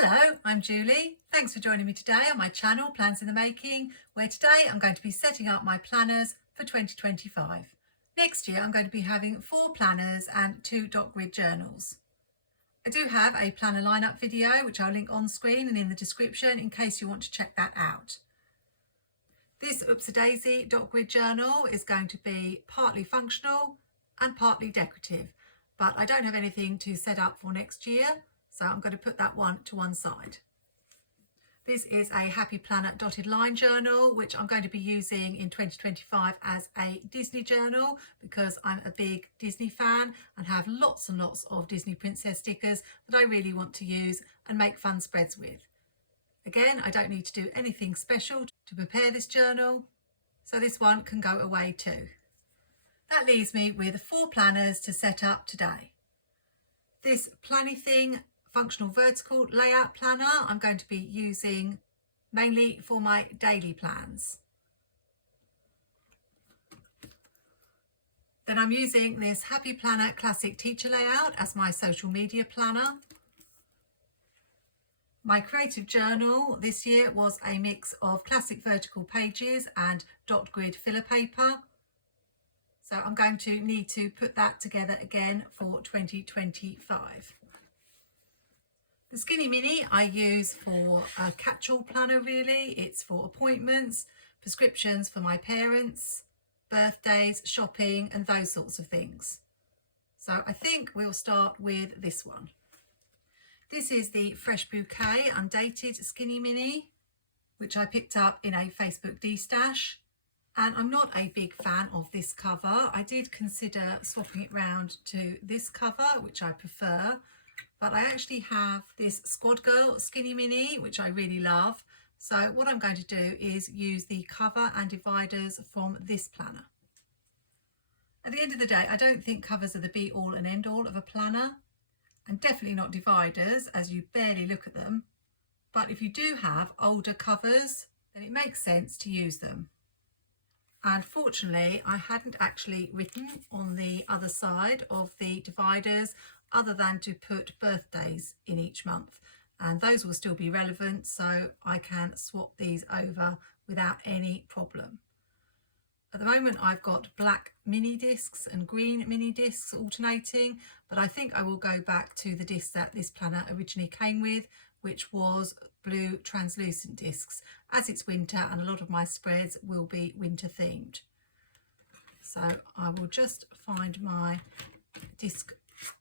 Hello, I'm Julie. Thanks for joining me today on my channel Plans in the Making, where today I'm going to be setting up my planners for 2025. Next year I'm going to be having 4 planners and 2 dot grid journals. I do have a planner lineup video which I'll link on screen and in the description in case you want to check that out. This Oops-a-Daisy dot grid journal is going to be partly functional and partly decorative, but I don't have anything to set up for next year, so I'm going to put that one to one side. This is a Happy Planner dotted line journal, which I'm going to be using in 2025 as a Disney journal because I'm a big Disney fan and have lots and lots of Disney princess stickers that I really want to use and make fun spreads with. Again, I don't need to do anything special to prepare this journal, so this one can go away too. That leaves me with 4 planners to set up today. This Planything Functional Vertical layout planner I'm going to be using mainly for my daily plans. Then I'm using this Happy Planner Classic Teacher layout as my social media planner. My creative journal this year was a mix of classic vertical pages and dot grid filler paper. So I'm going to need to put that together again for 2025. The Skinny Mini I use for a catch-all planner really. It's for appointments, prescriptions for my parents, birthdays, shopping and those sorts of things. So I think we'll start with this one. This is the Fresh Bouquet Undated Skinny Mini, which I picked up in a Facebook D-stash. And I'm not a big fan of this cover. I did consider swapping it round to this cover, which I prefer. But I actually have this Squad Girl Skinny Mini, which I really love. So what I'm going to do is use the cover and dividers from this planner. At the end of the day, I don't think covers are the be all and end all of a planner, and definitely not dividers as you barely look at them. But if you do have older covers, then it makes sense to use them. And fortunately, I hadn't actually written on the other side of the dividers other than to put birthdays in each month, and those will still be relevant, so I can swap these over without any problem. At the moment I've got black mini discs and green mini discs alternating, but I think I will go back to the disc that this planner originally came with, which was blue translucent discs, as it's winter and a lot of my spreads will be winter themed. So I will just find my disc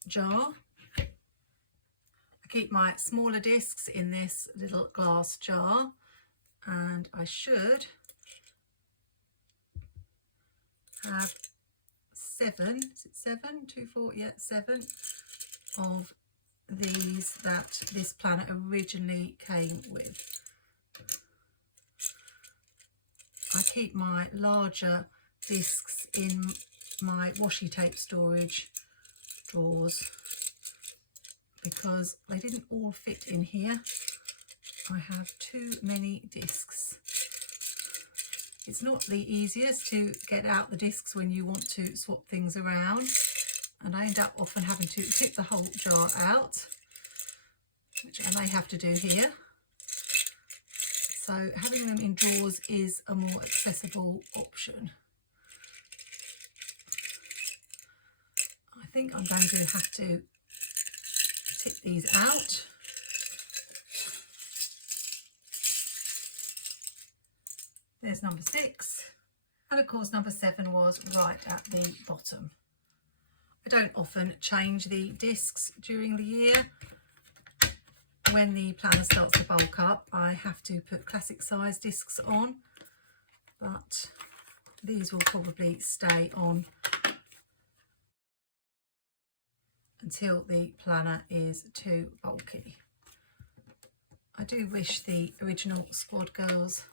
jar. I keep my smaller discs in this little glass jar, and I should have 7, is it 7? 2, 4, yeah, 7 of these that this planner originally came with. I keep my larger discs in my washi tape storage drawers because they didn't all fit in here. I have too many discs. It's not the easiest to get out the discs when you want to swap things around, and I end up often having to tip the whole jar out, which I may have to do here. So having them in drawers is a more accessible option. I think I'm going to have to tip these out. There's number 6, and of course number 7 was right at the bottom. I don't often change the discs during the year. When the planner starts to bulk up, I have to put classic size discs on, but these will probably stay on until the planner is too bulky. I do wish the original Squad Girls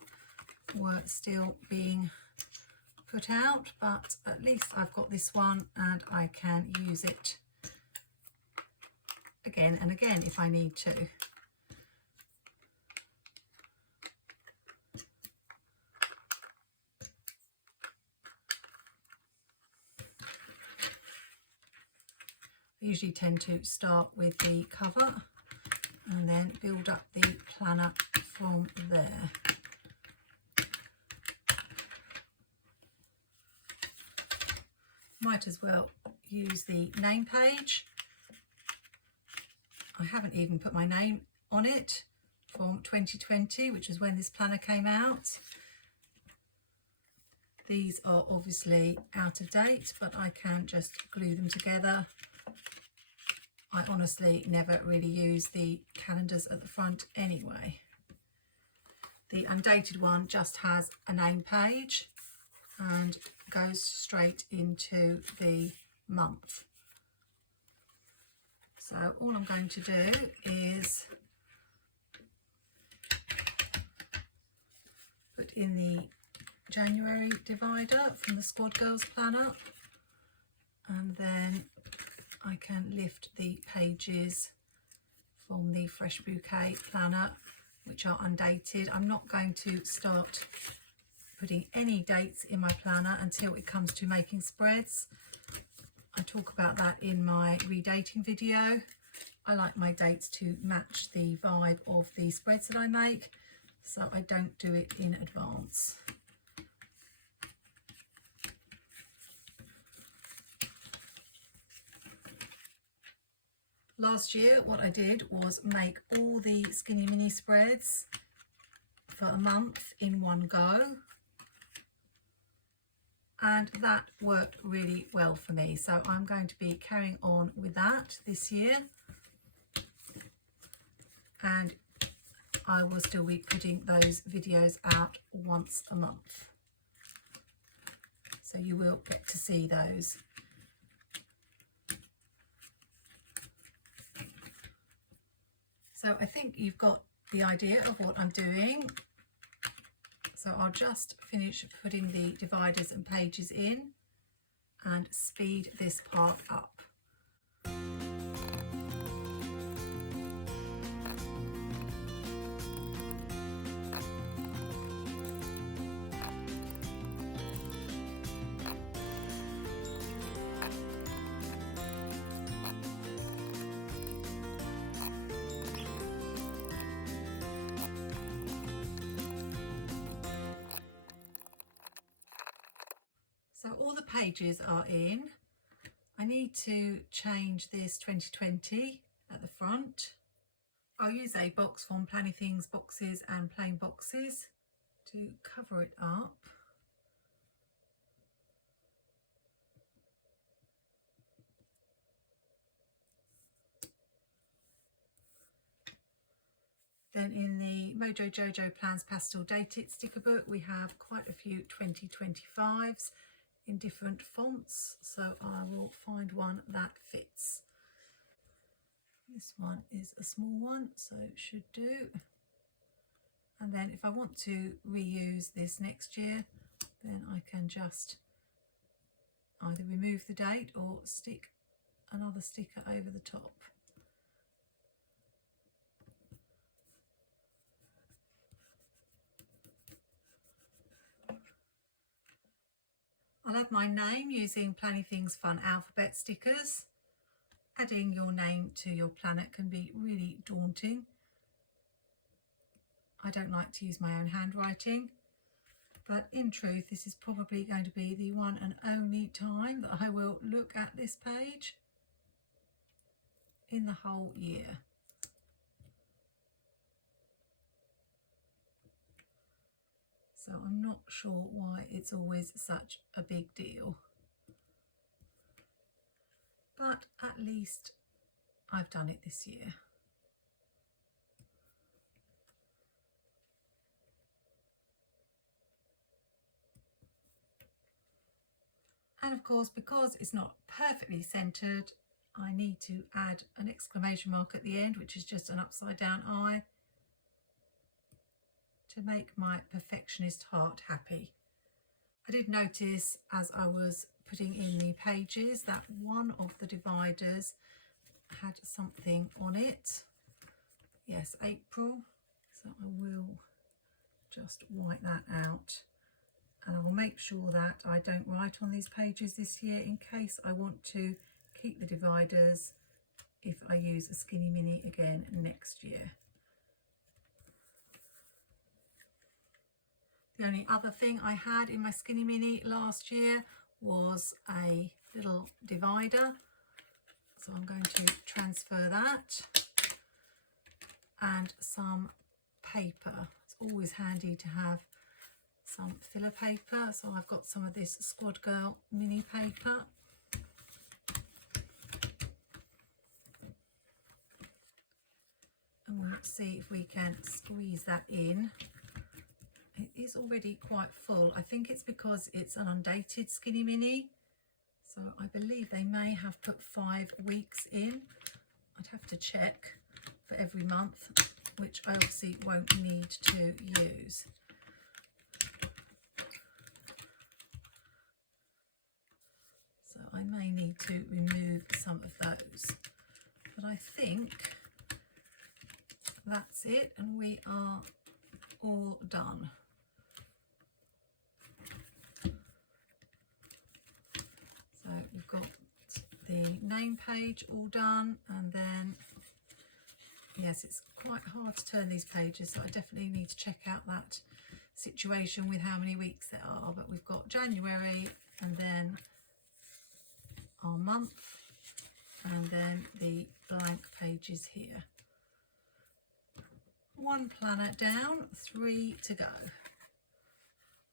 were still being put out, but at least I've got this one and I can use it again and again if I need to. I usually tend to start with the cover and then build up the planner from there. Might as well use the name page. I haven't even put my name on it, from 2020, which is when this planner came out. These are obviously out of date, but I can just glue them together. I honestly never really use the calendars at the front anyway. The undated one just has a name page and goes straight into the month. So all I'm going to do is put in the January divider from the Squad Girls planner, and then I can lift the pages from the Fresh Bouquet planner, which are undated. I'm not going to start putting any dates in my planner until it comes to making spreads. I talk about that in my redating video. I like my dates to match the vibe of the spreads that I make, so I don't do it in advance. Last year what I did was make all the Skinny Mini spreads for a month in one go, and that worked really well for me, so I'm going to be carrying on with that this year, and I will still be putting those videos out once a month, so you will get to see those. So I think you've got the idea of what I'm doing. So I'll just finish putting the dividers and pages in and speed this part up. So all the pages are in. I need to change this 2020 at the front. I'll use a box from Planything's boxes and plain boxes to cover it up. Then in the MojoJojoPlans Pastel Date It sticker book, we have quite a few 2025s in different fonts, so I will find one that fits. This one is a small one, so it should do. And then if I want to reuse this next year, then I can just either remove the date or stick another sticker over the top. I'll add my name using Planything's Fun Alphabet stickers. Adding your name to your planner can be really daunting. I don't like to use my own handwriting, but in truth this is probably going to be the one and only time that I will look at this page in the whole year. So I'm not sure why it's always such a big deal. But at least I've done it this year. And of course, because it's not perfectly centered, I need to add an exclamation mark at the end, which is just an upside down eye, to make my perfectionist heart happy. I did notice as I was putting in the pages that one of the dividers had something on it. Yes, April. So I will just white that out, and I'll make sure that I don't write on these pages this year in case I want to keep the dividers if I use a Skinny Mini again next year. The only other thing I had in my Skinny Mini last year was a little divider. So I'm going to transfer that, and some paper. It's always handy to have some filler paper. So I've got some of this Squad Girl mini paper. And we'll see if we can squeeze that in. It is already quite full. I think it's because it's an undated Skinny Mini. So I believe they may have put 5 weeks in. I'd have to check for every month, which I obviously won't need to use. So I may need to remove some of those. But I think that's it, and we are all done. So we've got the name page all done, and then yes, it's quite hard to turn these pages, so I definitely need to check out that situation with how many weeks there are. But we've got January, and then our month, and then the blank pages here. 1 planner down, 3 to go.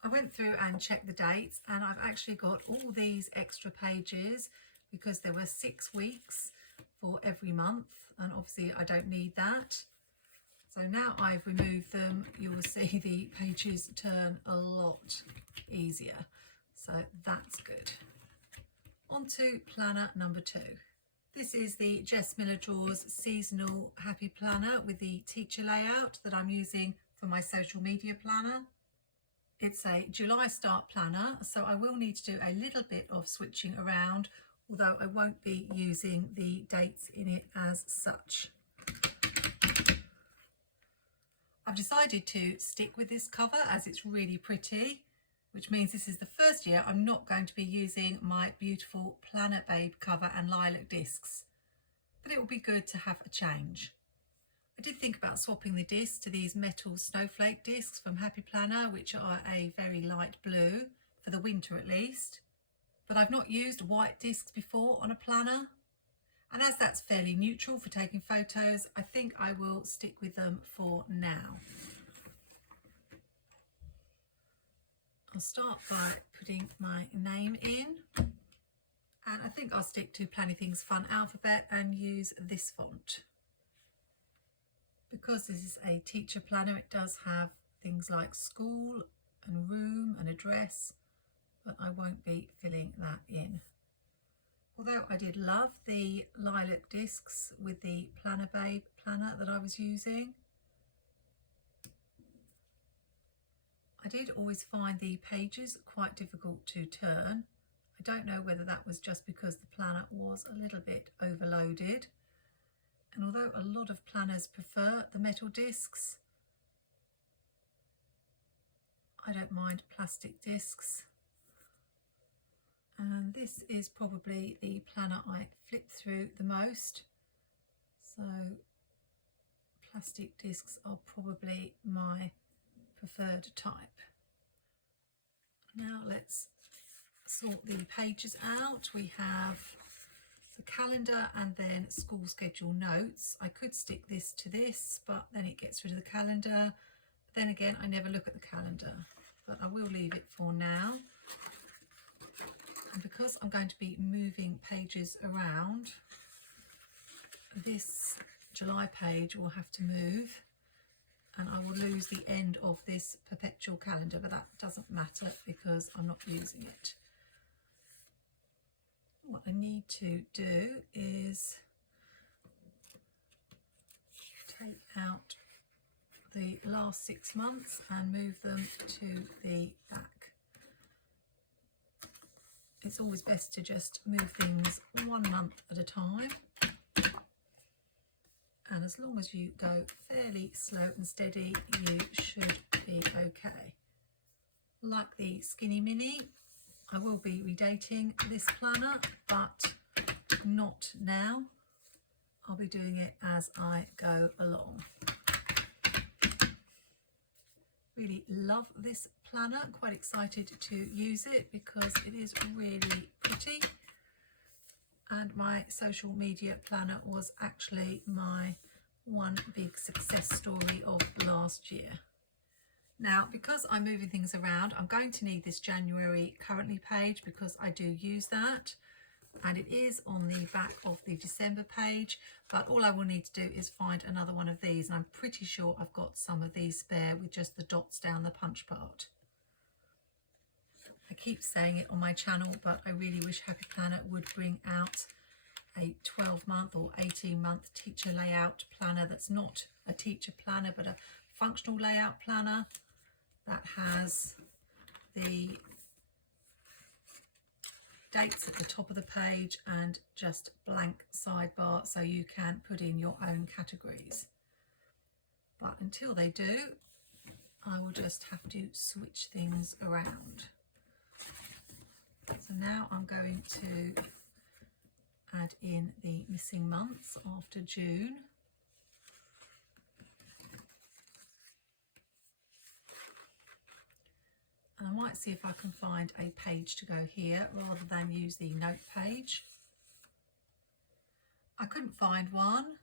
I went through and checked the dates, and I've actually got all these extra pages because there were 6 weeks for every month, and obviously I don't need that. So now I've removed them, you will see the pages turn a lot easier. So that's good. On to planner number 2. This is the Jess Miller Drawers Seasonal Happy Planner with the teacher layout that I'm using for my social media planner. It's a July start planner, so I will need to do a little bit of switching around, although I won't be using the dates in it as such. I've decided to stick with this cover as it's really pretty, which means this is the first year I'm not going to be using my beautiful Planner Babe cover and lilac discs, but it will be good to have a change. I did think about swapping the discs to these metal snowflake discs from Happy Planner, which are a very light blue, for the winter at least. But I've not used white discs before on a planner. And as that's fairly neutral for taking photos, I think I will stick with them for now. I'll start by putting my name in. And I think I'll stick to Planything's Fun Alphabet and use this font. Because this is a teacher planner, it does have things like school and room and address, but I won't be filling that in. Although I did love the lilac discs with the Planner Babe planner that I was using. I did always find the pages quite difficult to turn. I don't know whether that was just because the planner was a little bit overloaded. And although a lot of planners prefer the metal discs, I don't mind plastic discs. And this is probably the planner I flip through the most. So plastic discs are probably my preferred type. Now let's sort the pages out. We have the calendar and then school schedule notes. I could stick this to this, but then it gets rid of the calendar. Then again, I never look at the calendar, but I will leave it for now. And because I'm going to be moving pages around, this July page will have to move, and I will lose the end of this perpetual calendar, but that doesn't matter because I'm not using it. What I need to do is take out the last 6 months and move them to the back. It's always best to just move things 1 month at a time. And as long as you go fairly slow and steady, you should be okay. Like the Skinny Mini, I will be redating this planner, but not now. I'll be doing it as I go along. Really love this planner, quite excited to use it because it is really pretty. And my social media planner was actually my one big success story of last year. Now, because I'm moving things around, I'm going to need this January currently page because I do use that. And it is on the back of the December page, but all I will need to do is find another one of these, and I'm pretty sure I've got some of these spare with just the dots down the punch part. I keep saying it on my channel, but I really wish Happy Planner would bring out a 12-month or 18-month teacher layout planner that's not a teacher planner but a functional layout planner that has the dates at the top of the page and just blank sidebar so you can put in your own categories. But until they do, I will just have to switch things around. So now I'm going to add in the missing months after June. And I might see if I can find a page to go here rather than use the note page. I couldn't find one.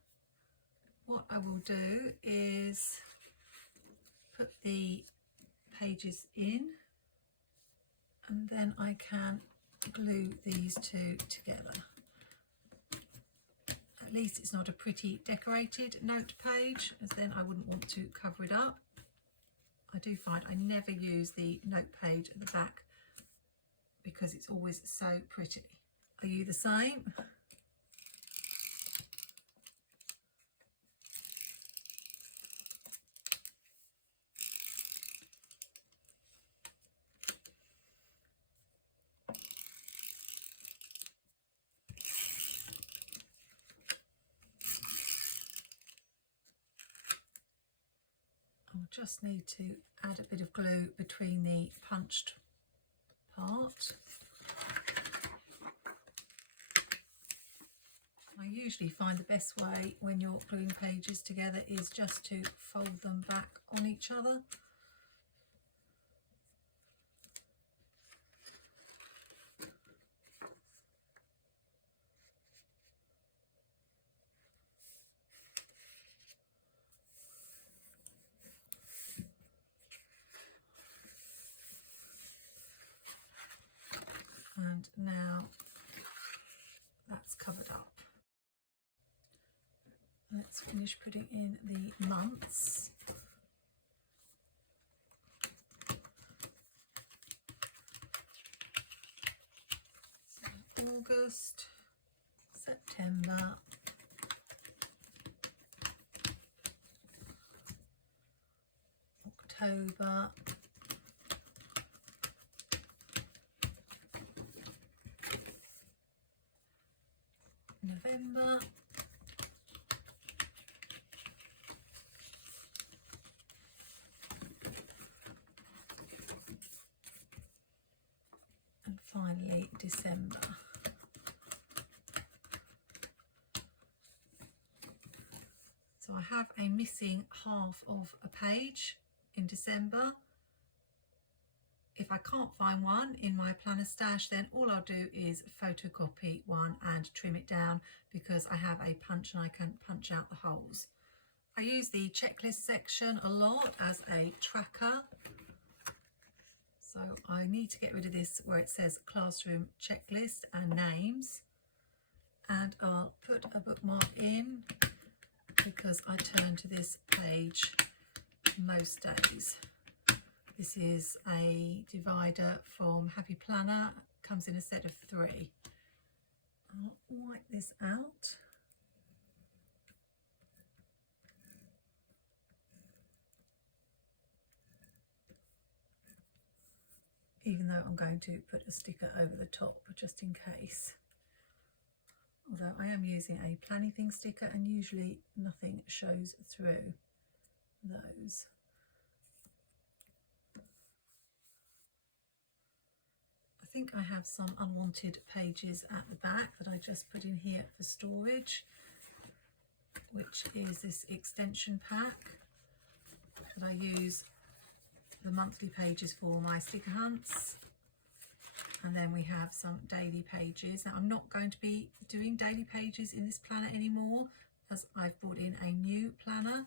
What I will do is put the pages in and then I can glue these two together. At least it's not a pretty decorated note page, as then I wouldn't want to cover it up. I do find I never use the note page at the back because it's always so pretty. Are you the same? I'll just need to add a bit of glue between the punched part. I usually find the best way when you're gluing pages together is just to fold them back on each other. And now that's covered up. Let's finish putting in the months. So August, September, October, November, and finally December. So I have a missing half of a page in December. If I can't find one in my planner stash, then all I'll do is photocopy one and trim it down because I have a punch and I can punch out the holes. I use the checklist section a lot as a tracker. So I need to get rid of this where it says classroom checklist and names. And I'll put a bookmark in because I turn to this page most days. This is a divider from Happy Planner, comes in a set of 3. I'll wipe this out. Even though I'm going to put a sticker over the top just in case. Although I am using a Planything sticker and usually nothing shows through those. I think I have some unwanted pages at the back that I just put in here for storage. which is this extension pack that I use the monthly pages for my sticker hunts. And then we have some daily pages. Now I'm not going to be doing daily pages in this planner anymore, as I've brought in a new planner,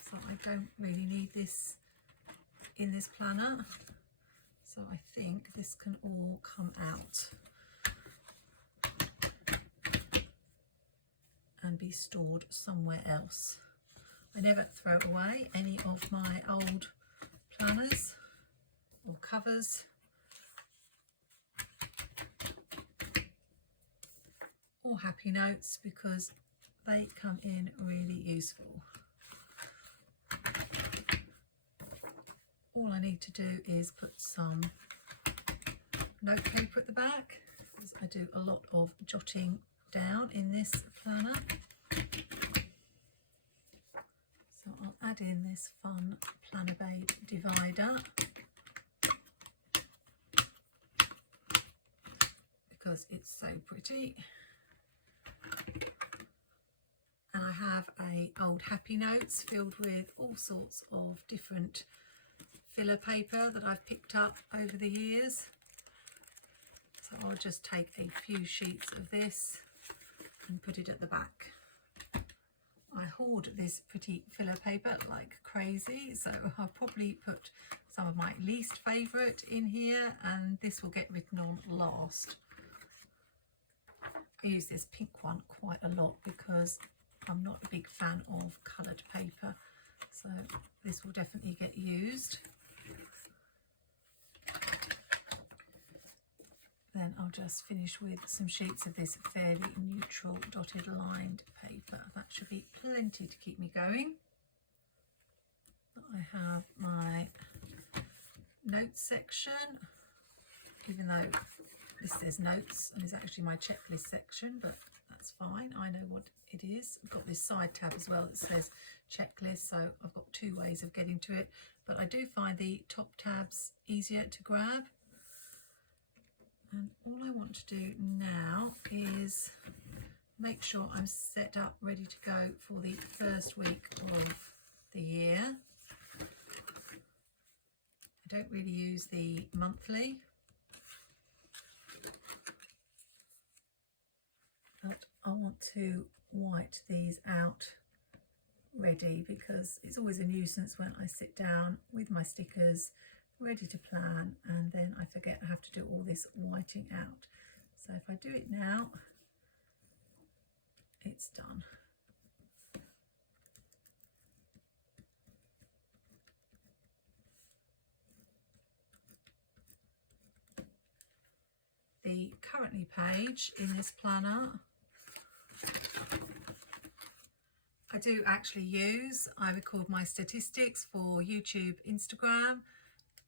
so I don't really need this in this planner. So I think this can all come out and be stored somewhere else. I never throw away any of my old planners or covers or happy notes, because they come in really useful. All I need to do is put some note paper at the back, because I do a lot of jotting down in this planner. So I'll add in this fun Planner Babe divider, because it's so pretty. And I have a old happy notes filled with all sorts of different filler paper that I've picked up over the years. So I'll just take a few sheets of this and put it at the back. I hoard this pretty filler paper like crazy, so I'll probably put some of my least favourite in here, and this will get written on last. I use this pink one quite a lot because I'm not a big fan of coloured paper, so this will definitely get used. Then I'll just finish with some sheets of this fairly neutral dotted lined paper. That should be plenty to keep me going. I have my notes section, even though this says notes and is actually my checklist section, but that's fine, I know what it is. I've got this side tab as well that says checklist, so I've got two ways of getting to it, but I do find the top tabs easier to grab. And all I want to do now is make sure I'm set up ready to go for the first week of the year. I don't really use the monthly, but I want to white these out ready, because it's always a nuisance when I sit down with my stickers ready to plan and then I forget I have to do all this whiting out. So if I do it now, it's done. The currently page in this planner I do actually use. I record my statistics for YouTube, Instagram,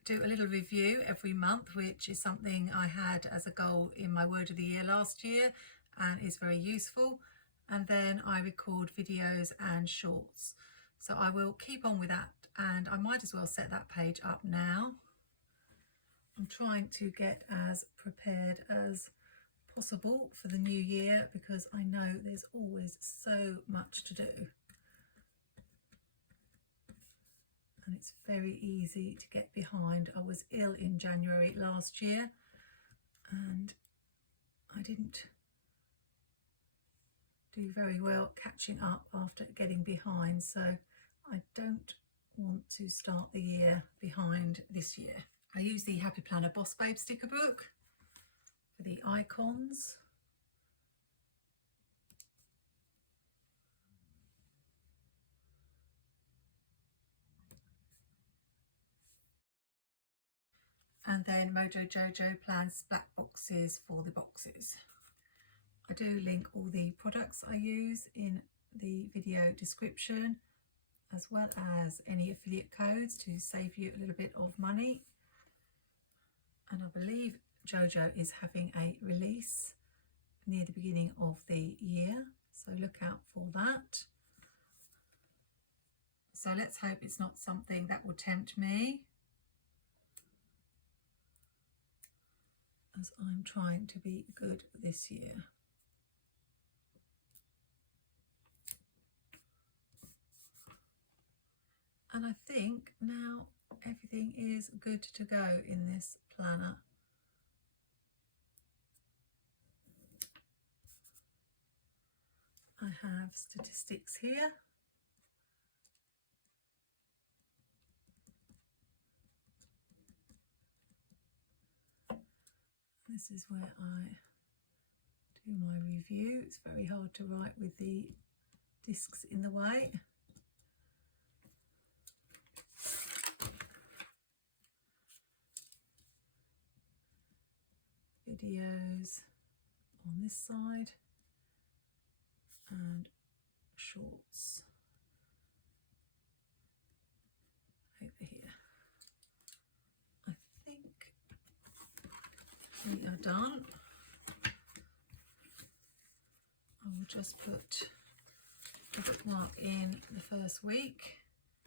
do a little review every month, which is something I had as a goal in my word of the year last year and is very useful. And then I record videos and shorts. So I will keep on with that, and I might as well set that page up now. I'm trying to get as prepared as possible for the new year, because I know there's always so much to do. And it's very easy to get behind. I was ill in January last year and I didn't do very well catching up after getting behind, so I don't want to start the year behind this year. I use the Happy Planner Boss Babe sticker book for the icons. And then MojoJojoPlans black boxes for the boxes. I do link all the products I use in the video description, as well as any affiliate codes to save you a little bit of money. And I believe Jojo is having a release near the beginning of the year, so look out for that. So let's hope it's not something that will tempt me, as I'm trying to be good this year. And I think now everything is good to go in this planner. I have statistics here. This is where I do my review. It's very hard to write with the discs in the way. Videos on this side and shorts over here. I think we are done. I will just put a bookmark in the first week,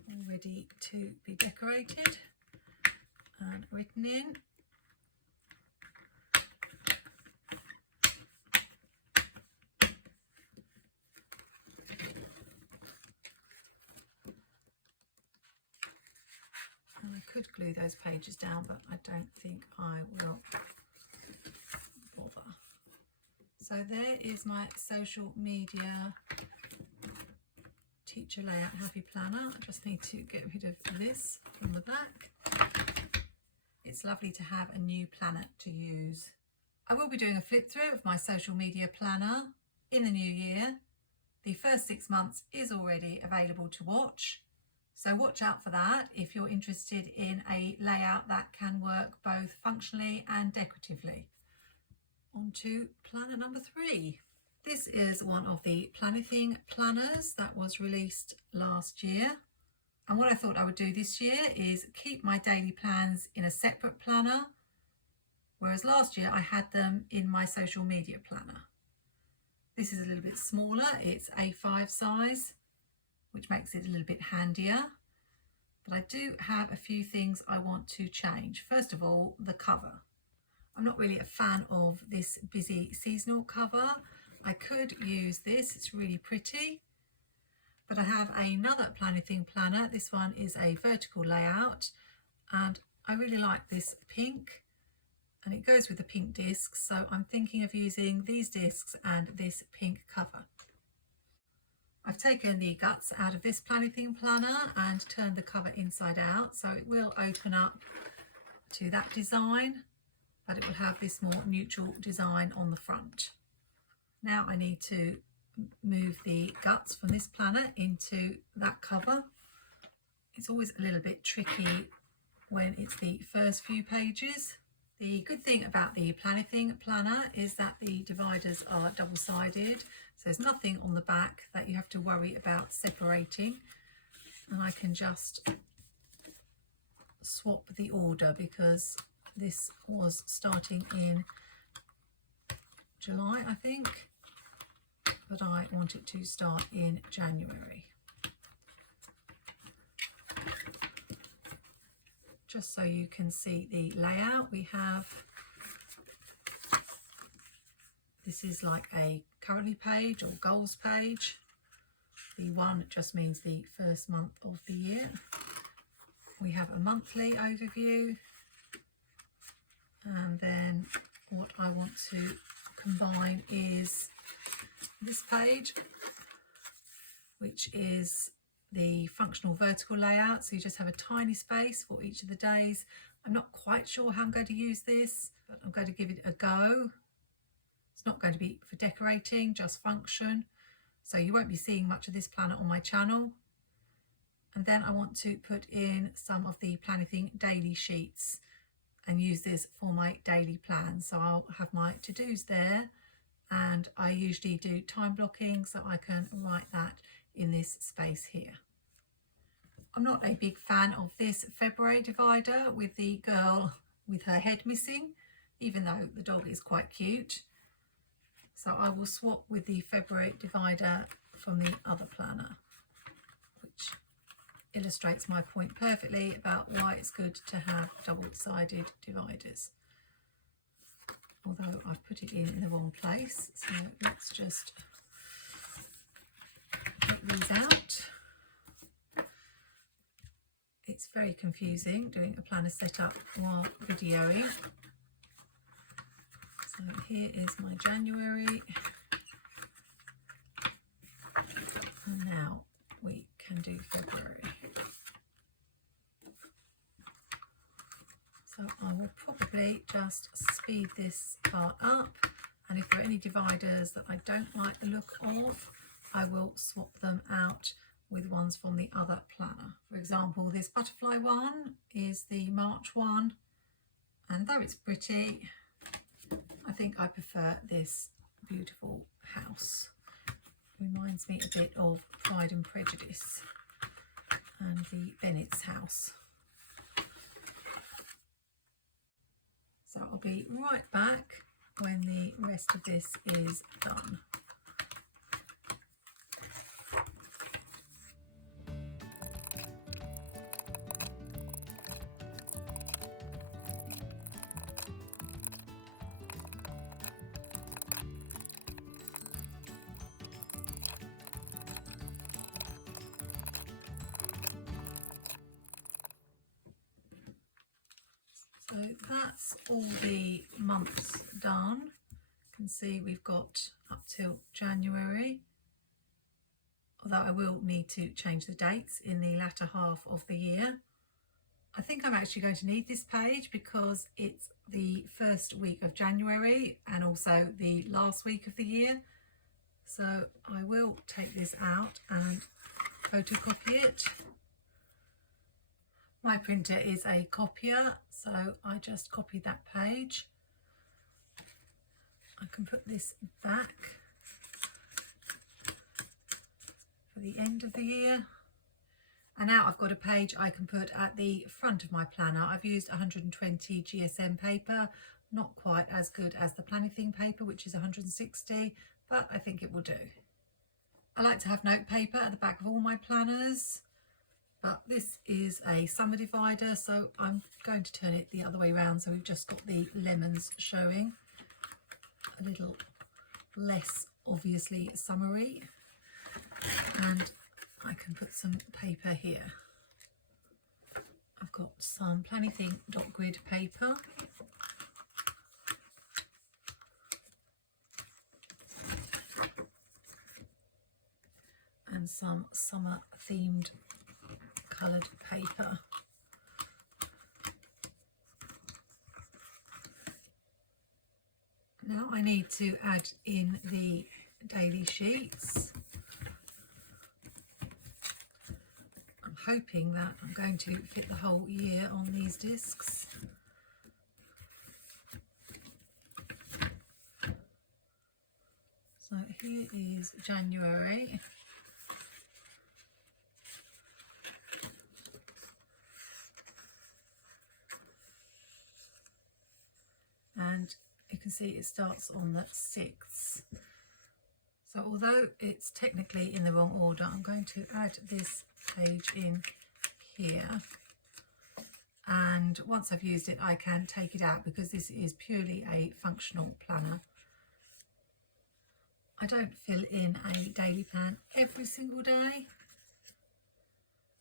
all ready to be decorated and written in. And I could glue those pages down, but I don't think I will bother. So there is my social media teacher layout happy planner. I just need to get rid of this from the back. It's lovely to have a new planner to use. I will be doing a flip through of my social media planner in the new year. The first 6 months is already available to watch. So watch out for that if you're interested in a layout that can work both functionally and decoratively. On to planner number 3. This is one of the Planything planners that was released last year. And what I thought I would do this year is keep my daily plans in a separate planner, whereas last year I had them in my social media planner. This is a little bit smaller, it's A5 size, which makes it a little bit handier. But I do have a few things I want to change. First of all, the cover. I'm not really a fan of this busy seasonal cover. I could use this, it's really pretty. But I have another Planything planner. This one is a vertical layout and I really like this pink and it goes with the pink discs. So I'm thinking of using these discs and this pink cover. I've taken the guts out of this Planything planner and turned the cover inside out, so it will open up to that design, but it will have this more neutral design on the front. Now I need to move the guts from this planner into that cover. It's always a little bit tricky when it's the first few pages. The good thing about the Planything planner is that the dividers are double-sided, so there's nothing on the back that you have to worry about separating, and I can just swap the order because this was starting in July, I think, but I want it to start in January. Just so you can see the layout, we have, this is like a currently page or goals page. The 1 just means the first month of the year. We have a monthly overview, and then what I want to combine is this page, which is the functional vertical layout. So you just have a tiny space for each of the days. I'm not quite sure how I'm going to use this, but I'm going to give it a go. It's not going to be for decorating, just function. So you won't be seeing much of this planner on my channel. And then I want to put in some of the Planything daily sheets and use this for my daily plan. So I'll have my to-dos there, and I usually do time blocking so I can write that in this space here. I'm not a big fan of this February divider with the girl with her head missing, even though the dog is quite cute. So I will swap with the February divider from the other planner, which illustrates my point perfectly about why it's good to have double-sided dividers. Although I've put it in the wrong place, so let's just take these out. it's very confusing doing a planner setup while videoing. So here is my January, and now we can do February. So I will probably just speed this part up, and if there are any dividers that I don't like the look of, I will swap them out with ones from the other planner. For example, this butterfly one is the March one, and though it's pretty, I think I prefer this beautiful house. Reminds me a bit of Pride and Prejudice and the Bennet's house. So I'll be right back when the rest of this is done. So that's all the months done. You can see we've got up till January, although I will need to change the dates in the latter half of the year. I think I'm actually going to need this page because it's the first week of January and also the last week of the year. So I will take this out and photocopy it. My printer is a copier, so I just copied that page. I can put this back for the end of the year. And now I've got a page I can put at the front of my planner. I've used 120 GSM paper, not quite as good as the Planything paper, which is 160, but I think it will do. I like to have note paper at the back of all my planners, but this is a summer divider, so I'm going to turn it the other way around, so we've just got the lemons showing, a little less obviously summery, and I can put some paper here. I've got some Planything .grid paper, and some summer themed coloured paper. Now I need to add in the daily sheets. I'm hoping that I'm going to fit the whole year on these discs. So here is January. And you can see it starts on the 6th. So although it's technically in the wrong order, I'm going to add this page in here. And once I've used it, I can take it out because this is purely a functional planner. I don't fill in a daily plan every single day.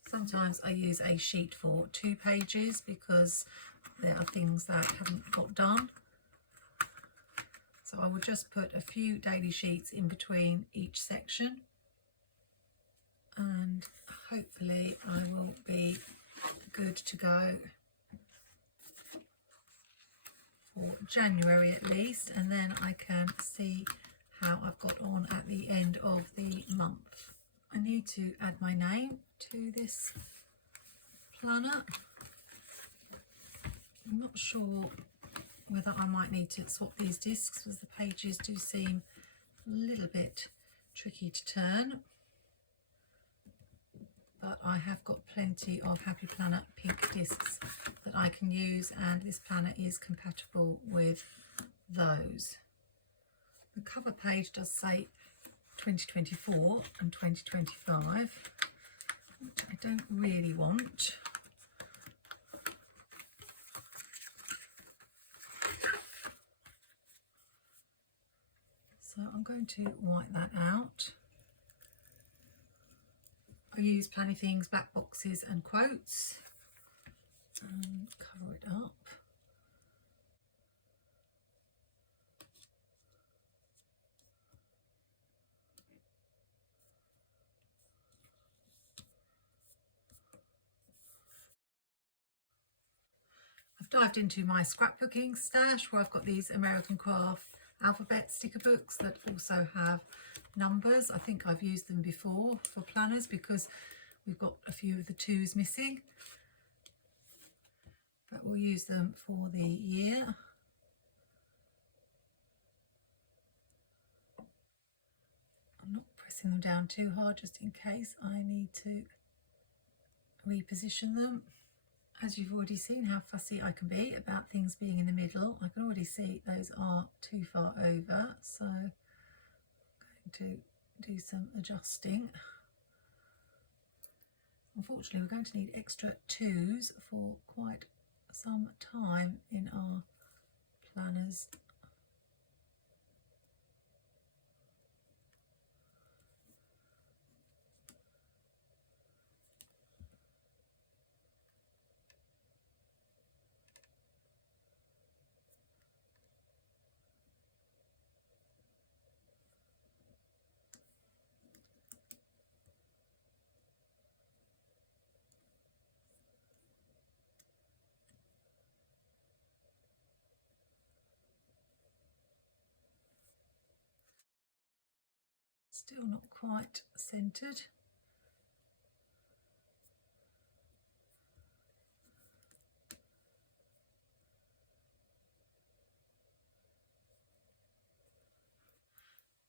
Sometimes I use a sheet for 2 pages because there are things that haven't got done. So I will just put a few daily sheets in between each section, and hopefully I will be good to go for January at least, and then I can see how I've got on at the end of the month. I need to add my name to this planner. I'm not sure whether I might need to swap these discs because the pages do seem a little bit tricky to turn. But I have got plenty of Happy Planner pink discs that I can use, and this planner is compatible with those. The cover page does say 2024 and 2025, which I don't really want. So I'm going to white that out. I use Planything's black boxes and quotes. and cover it up. I've dived into my scrapbooking stash where I've got these American Craft alphabet sticker books that also have numbers. I think I've used them before for planners because we've got a few of the 2s missing, but we'll use them for the year. I'm not pressing them down too hard just in case I need to reposition them. As you've already seen how fussy I can be about things being in the middle, I can already see those are too far over, so I'm going to do some adjusting. Unfortunately, we're going to need extra 2s for quite some time in our planners. Still not quite centred.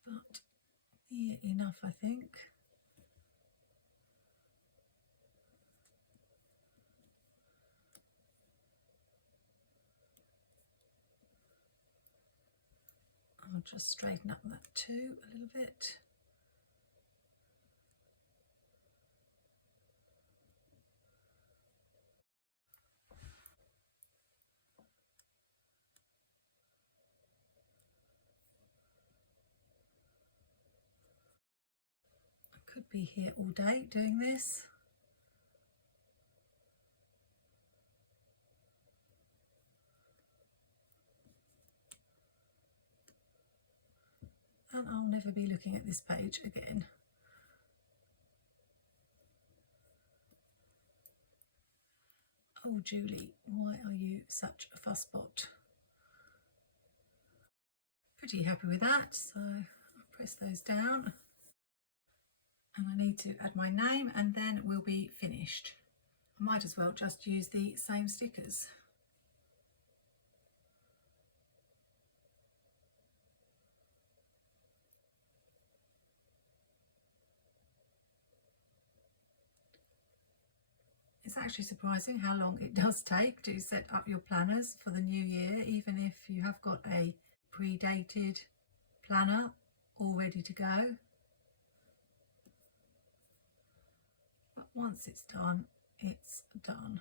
But near enough, I think. I'll just straighten up that too a little bit. I could be here all day doing this. And I'll never be looking at this page again. Oh, Julie, why are you such a fussbot? Pretty happy with that, so I'll press those down. And I need to add my name and then we'll be finished. I might as well just use the same stickers. It's actually surprising how long it does take to set up your planners for the new year, even if you have got a pre-dated planner all ready to go. But once it's done, it's done.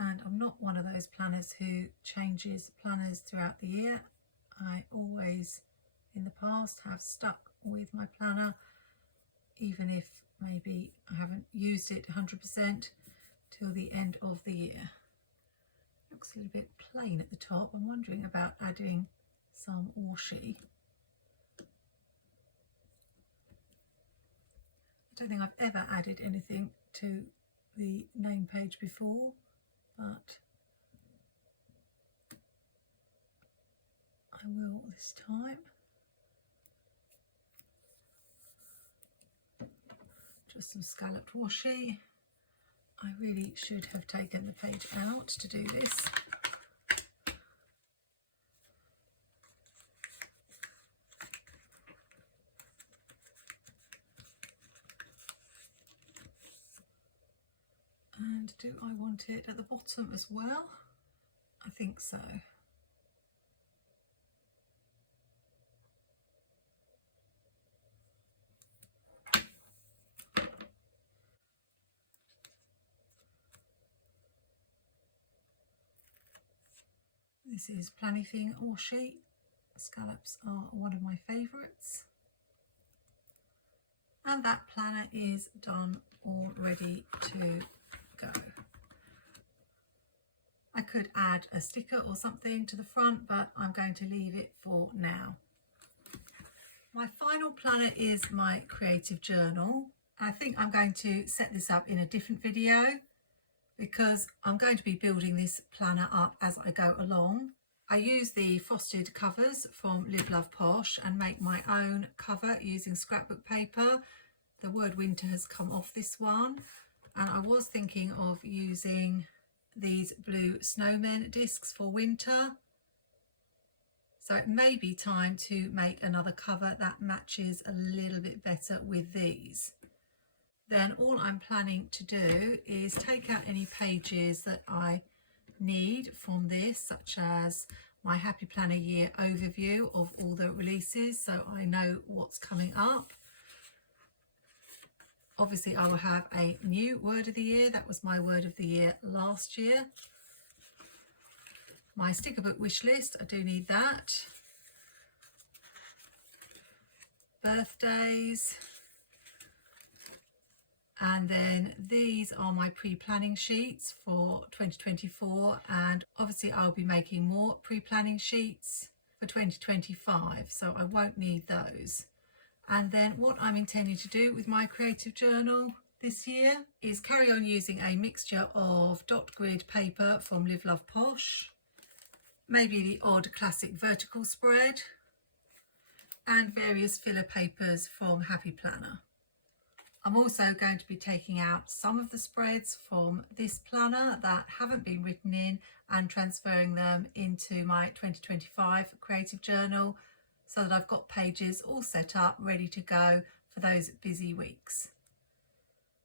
And I'm not one of those planners who changes planners throughout the year. I always, in the past, have stuck with my planner, even if maybe I haven't used it 100% till the end of the year. Looks a little bit plain at the top. I'm wondering about adding some washi. I don't think I've ever added anything to the name page before, but I will this time. Just some scalloped washi. I really should have taken the page out to do this. And do I want it at the bottom as well? I think so. This is Planything washi. Scallops are one of my favourites. And that planner is done, all ready to go. I could add a sticker or something to the front, but I'm going to leave it for now. My final planner is my creative journal. I think I'm going to set this up in a different video because I'm going to be building this planner up as I go along. I use the frosted covers from Live Love Posh and make my own cover using scrapbook paper. The word winter has come off this one, and I was thinking of using these blue snowmen discs for winter. So it may be time to make another cover that matches a little bit better with these. Then all I'm planning to do is take out any pages that I need from this, such as my Happy Planner Year overview of all the releases, so I know what's coming up. Obviously I will have a new word of the year. That was my word of the year last year. My sticker book wish list, I do need that. Birthdays. And then these are my pre-planning sheets for 2024, and obviously I'll be making more pre-planning sheets for 2025, so I won't need those. And then what I'm intending to do with my creative journal this year is carry on using a mixture of dot grid paper from Live Love Posh, maybe the odd classic vertical spread, and various filler papers from Happy Planner. I'm also going to be taking out some of the spreads from this planner that haven't been written in and transferring them into my 2025 creative journal so that I've got pages all set up ready to go for those busy weeks.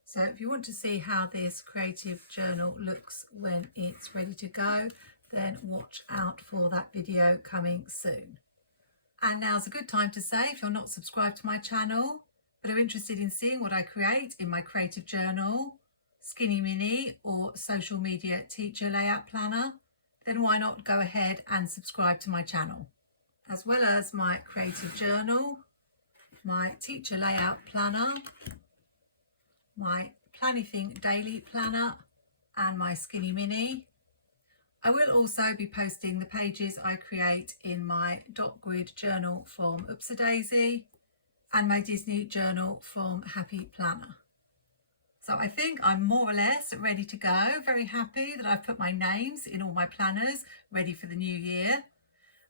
So if you want to see how this creative journal looks when it's ready to go, then watch out for that video coming soon. And now's a good time to say, if you're not subscribed to my channel but are interested in seeing what I create in my creative journal, skinny mini or social media teacher layout planner, then why not go ahead and subscribe to my channel. As well as my creative journal, my teacher layout planner, my Planything daily planner and my skinny mini. I will also be posting the pages I create in my dot grid journal from Oopsie-Daisy and my Disney journal from Happy Planner. So I think I'm more or less ready to go. Very happy that I've put my names in all my planners ready for the new year.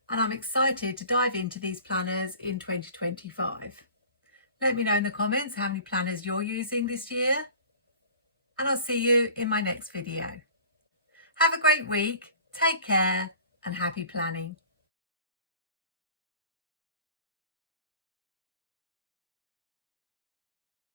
And I'm excited to dive into these planners in 2025. Let me know in the comments how many planners you're using this year. And I'll see you in my next video. Have a great week, take care, and happy planning.